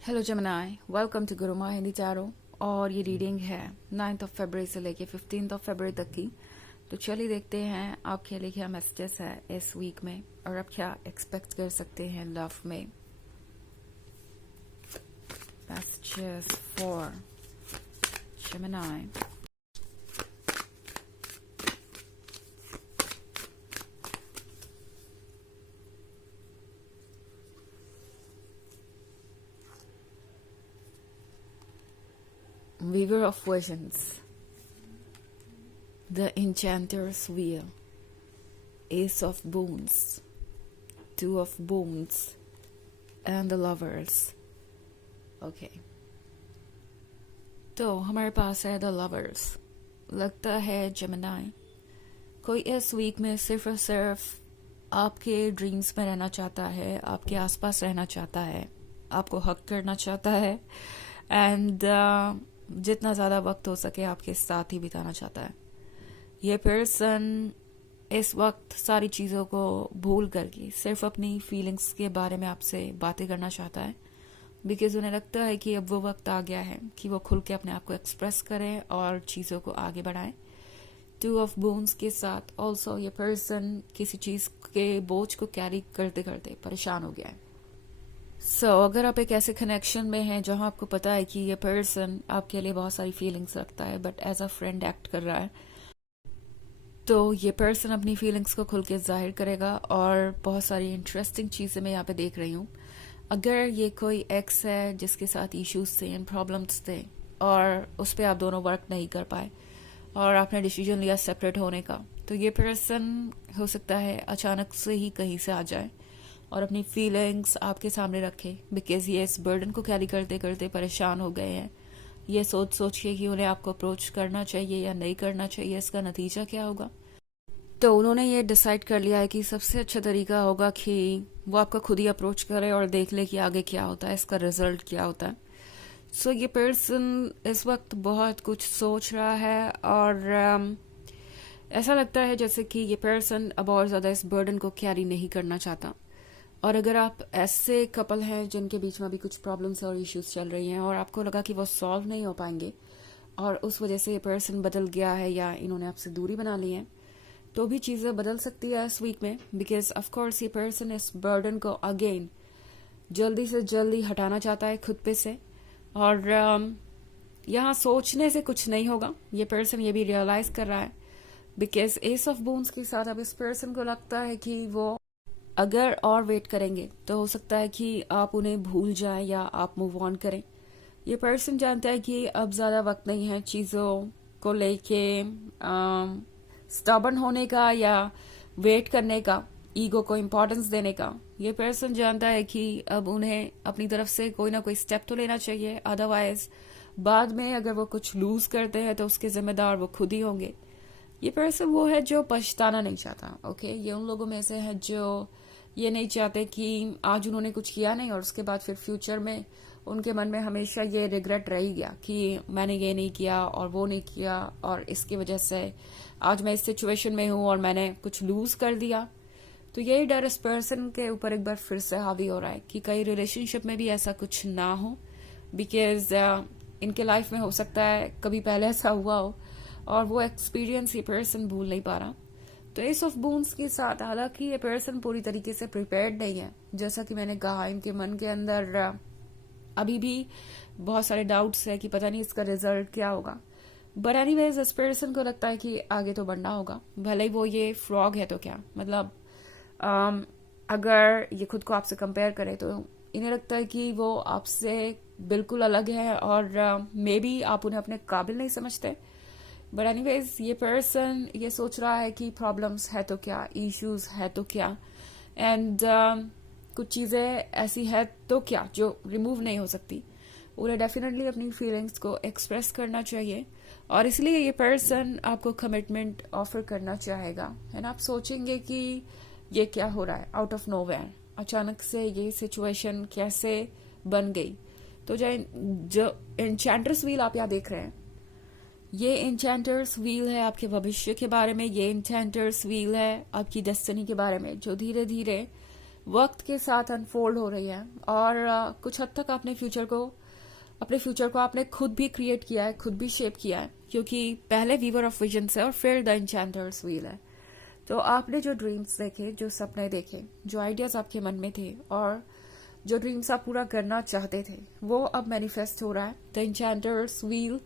Hello जमनाई, welcome to गुरुमा हिंदी चारो। और ये रीडिंग है 9 फरवरी से लेके 15 फरवरी तक की। तो चलिए देखते हैं आपके लिए क्या मैसेजेस है इस वीक में और आप क्या एक्सपेक्ट कर सकते हैं लव में। Messages for Gemini. Weaver of Visions, the Enchanter's Wheel, Ace of Boons, Two of Boons, and the Lovers. Okay. तो हमारे पास है द लवर्स। लगता है जेमिनी कोई इस वीक में सिर्फ और सिर्फ आपके ड्रीम्स में रहना चाहता है, आपके आसपास रहना चाहता है, आपको हक करना चाहता है एंड जितना ज़्यादा वक्त हो सके आपके साथ ही बिताना चाहता है। ये पर्सन इस वक्त सारी चीज़ों को भूल करके सिर्फ अपनी फीलिंग्स के बारे में आपसे बातें करना चाहता है, बिकॉज उन्हें लगता है कि अब वो वक्त आ गया है कि वो खुल के अपने आप को एक्सप्रेस करें और चीज़ों को आगे बढ़ाएं। टू ऑफ बोन्स के साथ ऑल्सो ये पर्सन किसी चीज़ के बोझ को कैरी करते करते परेशान हो गया है। अगर आप एक ऐसे कनेक्शन में हैं जहां आपको पता है कि ये पर्सन आपके लिए बहुत सारी फीलिंग्स रखता है but as a friend act कर रहा है, तो ये पर्सन अपनी फीलिंग्स को खुल के जाहिर करेगा। और बहुत सारी इंटरेस्टिंग चीज़ें मैं यहाँ पे देख रही हूँ। अगर ये कोई एक्स है जिसके साथ इश्यूज थे एंड प्रॉब्लम्स थे और उस पर आप दोनों वर्क नहीं कर पाए और आपने डिसीजन लिया सेपरेट होने का, तो ये पर्सन हो सकता है अचानक से ही कहीं से आ जाए और अपनी फीलिंग्स आपके सामने रखे, बिकॉज ये इस बर्डन को कैरी करते करते परेशान हो गए हैं। ये सोच सोच के कि उन्हें आपको अप्रोच करना चाहिए या नहीं करना चाहिए, इसका नतीजा क्या होगा। तो उन्होंने ये डिसाइड कर लिया है कि सबसे अच्छा तरीका होगा कि वो आपका खुद ही अप्रोच करे और देख ले कि आगे क्या होता है, इसका रिजल्ट क्या होता है। ये पर्सन इस वक्त बहुत कुछ सोच रहा है और ऐसा लगता है जैसे कि ये पर्सन अब और ज़्यादा इस बर्डन को कैरी नहीं करना चाहता। और अगर आप ऐसे कपल हैं जिनके बीच में अभी कुछ प्रॉब्लम्स और इश्यूज चल रही हैं और आपको लगा कि वो सॉल्व नहीं हो पाएंगे और उस वजह से ये पर्सन बदल गया है या इन्होंने आपसे दूरी बना ली है, तो भी चीज़ें बदल सकती है इस वीक में, बिकॉज ऑफ कोर्स ये पर्सन इस बर्डन को अगेन जल्दी से जल्दी हटाना चाहता है खुद पे से। और यहाँ सोचने से कुछ नहीं होगा, ये पर्सन ये भी रियलाइज कर रहा है, बिकॉज एस ऑफ बोन्स के साथ अब इस पर्सन को लगता है कि वो अगर और वेट करेंगे तो हो सकता है कि आप उन्हें भूल जाएं या आप मूव ऑन करें। ये पर्सन जानता है कि अब ज़्यादा वक्त नहीं है चीज़ों को लेके स्टबर्न होने का या वेट करने का, ईगो को इम्पोर्टेंस देने का। ये पर्सन जानता है कि अब उन्हें अपनी तरफ से कोई ना कोई स्टेप तो लेना चाहिए, अदरवाइज बाद में अगर वो कुछ लूज करते हैं तो उसके जिम्मेदार वो खुद ही होंगे। ये पर्सन वो है जो पछताना नहीं चाहता। ओके, ये उन लोगों में से है जो ये नहीं चाहते कि आज उन्होंने कुछ किया नहीं और उसके बाद फिर फ्यूचर में उनके मन में हमेशा ये रिग्रेट रह ही गया कि मैंने ये नहीं किया और वो नहीं किया और इसकी वजह से आज मैं इस सिचुएशन में हूँ और मैंने कुछ लूज कर दिया। तो यही डर इस पर्सन के ऊपर एक बार फिर से हावी हो रहा है कि कई रिलेशनशिप में भी ऐसा कुछ ना हो, बिकॉज इनके लाइफ में हो सकता है कभी पहले ऐसा हुआ हो और वो एक्सपीरियंस ये पर्सन भूल नहीं पा रहा। तो एस ऑफ बून्स के साथ हालांकि ये पर्सन पूरी तरीके से प्रिपेयर्ड नहीं है, जैसा कि मैंने कहा इनके मन के अंदर अभी भी बहुत सारे डाउट्स है कि पता नहीं इसका रिजल्ट क्या होगा। बट एनीवेज इस पर्सन को लगता है कि आगे तो बढ़ना होगा, भले ही वो ये फ्रॉग है तो क्या मतलब। अगर ये खुद को आपसे कंपेयर करे तो इन्हें लगता है कि वो आपसे बिल्कुल अलग है और मे बी आप उन्हें अपने काबिल नहीं समझते। बट एनीवेज ये पर्सन ये सोच रहा है कि प्रॉब्लम्स है तो क्या, इश्यूज है तो क्या, एंड कुछ चीज़ें ऐसी है तो क्या जो रिमूव नहीं हो सकती। उन्हें डेफिनेटली अपनी फीलिंग्स को एक्सप्रेस करना चाहिए और इसलिए ये पर्सन आपको कमिटमेंट ऑफर करना चाहेगा। एंड आप सोचेंगे कि ये क्या हो रहा है, आउट ऑफ नोवेयर अचानक से ये सिचुएशन कैसे बन गई। तो जो एन्चेंटर्स व्हील आप यहाँ देख रहे हैं, ये एन्चेंटर्स व्हील है आपके भविष्य के बारे में, ये एन्चेंटर्स व्हील है आपकी डेस्टिनी के बारे में, जो धीरे धीरे वक्त के साथ अनफोल्ड हो रही है और कुछ हद तक अपने फ्यूचर को आपने खुद भी क्रिएट किया है, खुद भी शेप किया है, क्योंकि पहले वीवर ऑफ विजन्स है और फिर द एन्चेंटर्स व्हील है। तो आपने जो ड्रीम्स देखे, जो सपने देखे, जो आइडियाज आपके मन में थे और जो ड्रीम्स आप पूरा करना चाहते थे, वो अब मैनिफेस्ट हो रहा है। द एन्चेंटर्स व्हील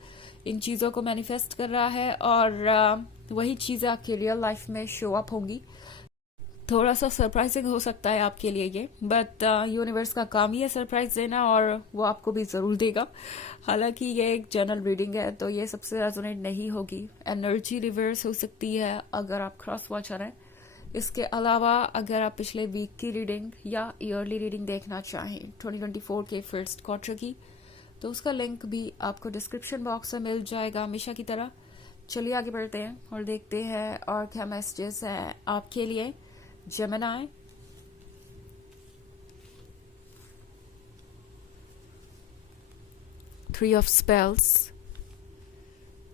इन चीज़ों को मैनिफेस्ट कर रहा है और वही चीज़ें आपकी रियल लाइफ में शो अप होंगी। थोड़ा सा सरप्राइजिंग हो सकता है आपके लिए ये, बट यूनिवर्स का काम ही है सरप्राइज देना और वो आपको भी जरूर देगा। हालांकि ये एक जनरल रीडिंग है तो ये सबसे रेजोनेट नहीं होगी। एनर्जी रिवर्स हो सकती है अगर आप क्रॉस वॉचर हैं। इसके अलावा अगर आप पिछले वीक की रीडिंग या ईयरली रीडिंग देखना चाहें 2024 के फर्स्ट क्वार्टर की, तो उसका लिंक भी आपको डिस्क्रिप्शन बॉक्स में मिल जाएगा हमेशा की तरह। चलिए आगे बढ़ते हैं और देखते हैं और क्या मैसेजेस है आपके लिए Gemini. Three of Spells,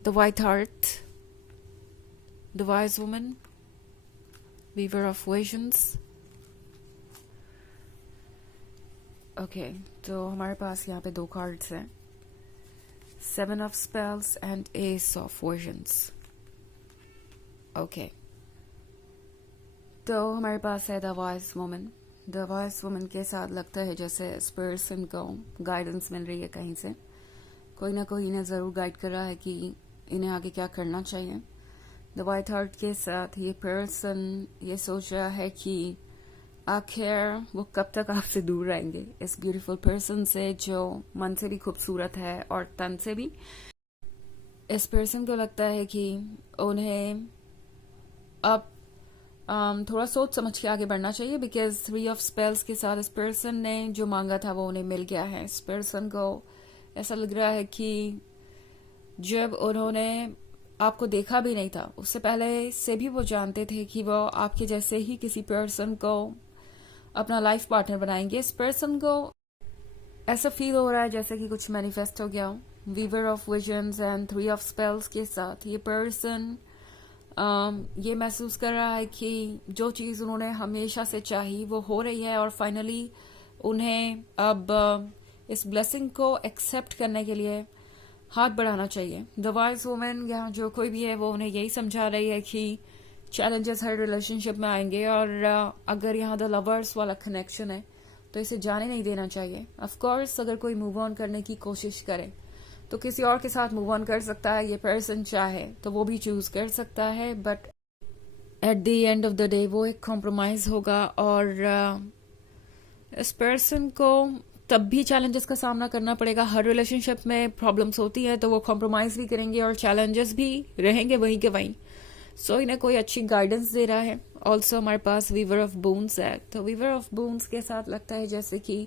the White Heart, the Wise Woman, Weaver of Visions. Okay, तो हमारे पास यहाँ पे दो कार्ड्स हैं, Seven of Spells and Ace of Visions. Okay, तो हमारे पास है the voice woman. The voice woman के साथ लगता है जैसे इस पर्सन को गाइडेंस मिल रही है, कहीं से कोई ना कोई इन्हें जरूर गाइड कर रहा है कि इन्हें आगे क्या करना चाहिए। द वाइट हार्ट के साथ ये पर्सन ये सोच रहा है कि आखिर वो कब तक आपसे दूर रहेंगे, इस ब्यूटीफुल पर्सन से जो मन से भी खूबसूरत है और तन से भी। इस पर्सन को लगता है कि उन्हें अब थोड़ा सोच समझ के आगे बढ़ना चाहिए, बिकॉज थ्री ऑफ स्पेल्स के साथ इस पर्सन ने जो मांगा था वो उन्हें मिल गया है। इस पर्सन को ऐसा लग रहा है कि जब उन्होंने आपको देखा भी नहीं था, उससे पहले से भी वो जानते थे कि वो आपके जैसे ही किसी पर्सन को अपना लाइफ पार्टनर बनाएंगे। इस पर्सन को ऐसा फील हो रहा है जैसे कि कुछ मैनिफेस्ट हो गया हो। Weaver of visions and three of spells के साथ ये पर्सन ये महसूस कर रहा है कि जो चीज़ उन्होंने हमेशा से चाही वो हो रही है और फाइनली उन्हें अब इस ब्लेसिंग को एक्सेप्ट करने के लिए हाथ बढ़ाना चाहिए। द वाइज वुमेन यहाँ जो कोई भी है वो उन्हें यही समझा रही है कि चैलेंजेस हर रिलेशनशिप में आएंगे और अगर यहाँ द लवर्स वाला कनेक्शन है तो इसे जाने नहीं देना चाहिए। ऑफ कोर्स अगर कोई मूव ऑन करने की कोशिश करे तो किसी और के साथ मूव ऑन कर सकता है, ये पर्सन चाहे तो वो भी चूज कर सकता है, but at the end of the day वो एक कॉम्प्रोमाइज होगा और इस पर्सन को तब भी चैलेंजेस का सामना करना पड़ेगा। हर रिलेशनशिप में प्रॉब्लम्स होती है तो वो कॉम्प्रोमाइज भी करेंगे और चैलेंजेस भी रहेंगे वहीं के वहीं। सो इन्हें कोई अच्छी गाइडेंस दे रहा है। ऑल्सो हमारे पास वीवर ऑफ बून्स है, तो वीवर ऑफ बून्स के साथ लगता है जैसे कि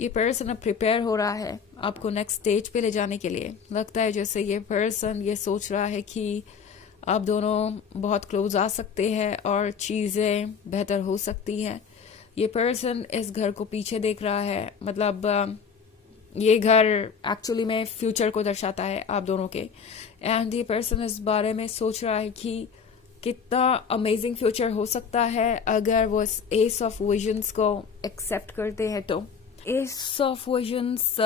ये पर्सन अब प्रिपेयर हो रहा है आपको नेक्स्ट स्टेज पे ले जाने के लिए। लगता है जैसे ये पर्सन ये सोच रहा है कि आप दोनों बहुत क्लोज आ सकते हैं और चीज़ें बेहतर हो सकती हैं। ये पर्सन इस घर को पीछे देख रहा है, मतलब ये घर एक्चुअली में फ्यूचर को दर्शाता है आप दोनों के। एंड ये पर्सन इस बारे में सोच रहा है कि कितना अमेजिंग फ्यूचर हो सकता है अगर वो इस एस ऑफ विजन्स को एक्सेप्ट करते हैं। तो एस ऑफ विजन्स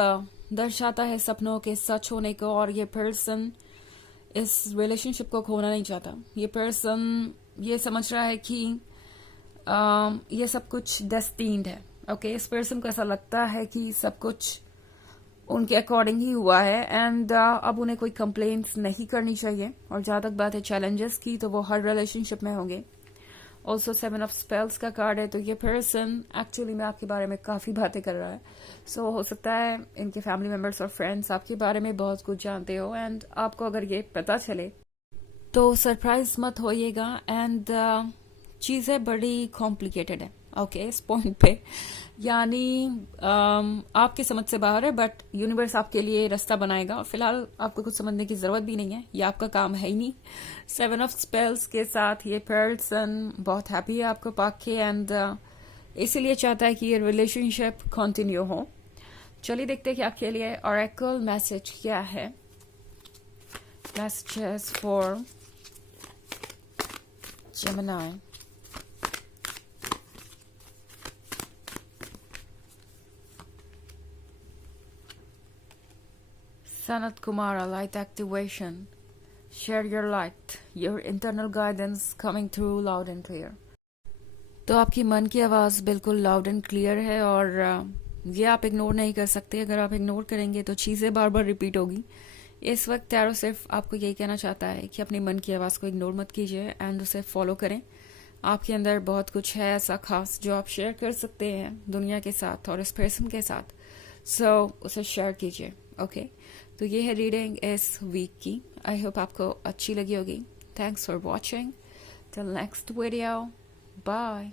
दर्शाता है सपनों के सच होने को और ये पर्सन इस रिलेशनशिप को खोना नहीं चाहता। ये पर्सन ये समझ रहा है कि ये सब कुछ डेस्टिन्ड है। ओके, इस पर्सन को ऐसा लगता है कि सब कुछ उनके अकॉर्डिंग ही हुआ है एंड अब उन्हें कोई कंप्लेंट्स नहीं करनी चाहिए। और जहां तक बात है चैलेंजेस की, तो वो हर रिलेशनशिप में होंगे। ऑल्सो सेवन ऑफ स्पेल्स का कार्ड है, तो ये पर्सन एक्चुअली में आपके बारे में काफी बातें कर रहा है। सो हो सकता है इनके फैमिली मेंबर्स और फ्रेंड्स आपके बारे में बहुत कुछ जानते हो एंड आपको अगर ये पता चले तो सरप्राइज मत होइएगा। एंड चीजें बड़ी कॉम्प्लिकेटेड है ओके इस पॉइंट पे, यानी आपके समझ से बाहर है, बट यूनिवर्स आपके लिए रास्ता बनाएगा और फिलहाल आपको कुछ समझने की जरूरत भी नहीं है, ये आपका काम है ही नहीं। सेवन ऑफ स्पेल्स के साथ ये पर्सन बहुत हैप्पी है आपको पाके एंड इसीलिए चाहता है कि ये रिलेशनशिप कंटिन्यू हो। चलिए देखते हैं कि आपके लिए ऑरेकल मैसेज क्या है। Messages for Gemini. Sanat Kumara, light activation. Share your light, your internal guidance coming through loud and clear. तो आपकी मन की आवाज़ बिल्कुल लाउड एंड क्लियर है और ये आप इग्नोर नहीं कर सकते. अगर आप इग्नोर करेंगे तो चीज़ें बार बार रिपीट होगी. इस वक्त टैरो सिर्फ आपको यही कहना चाहता है कि अपनी मन की आवाज़ को इग्नोर मत कीजिए एंड उसे फॉलो करें. आपके अंदर बहुत कुछ है ऐसा खास जो आप शेयर कर सकते हैं दुनिया के साथ और इस पर्सन के साथ. सो उसे शेयर कीजिए. ओके तो ये है रीडिंग इस वीक की. आई होप आपको अच्छी लगी होगी. Thanks for watching. Till next video. Bye.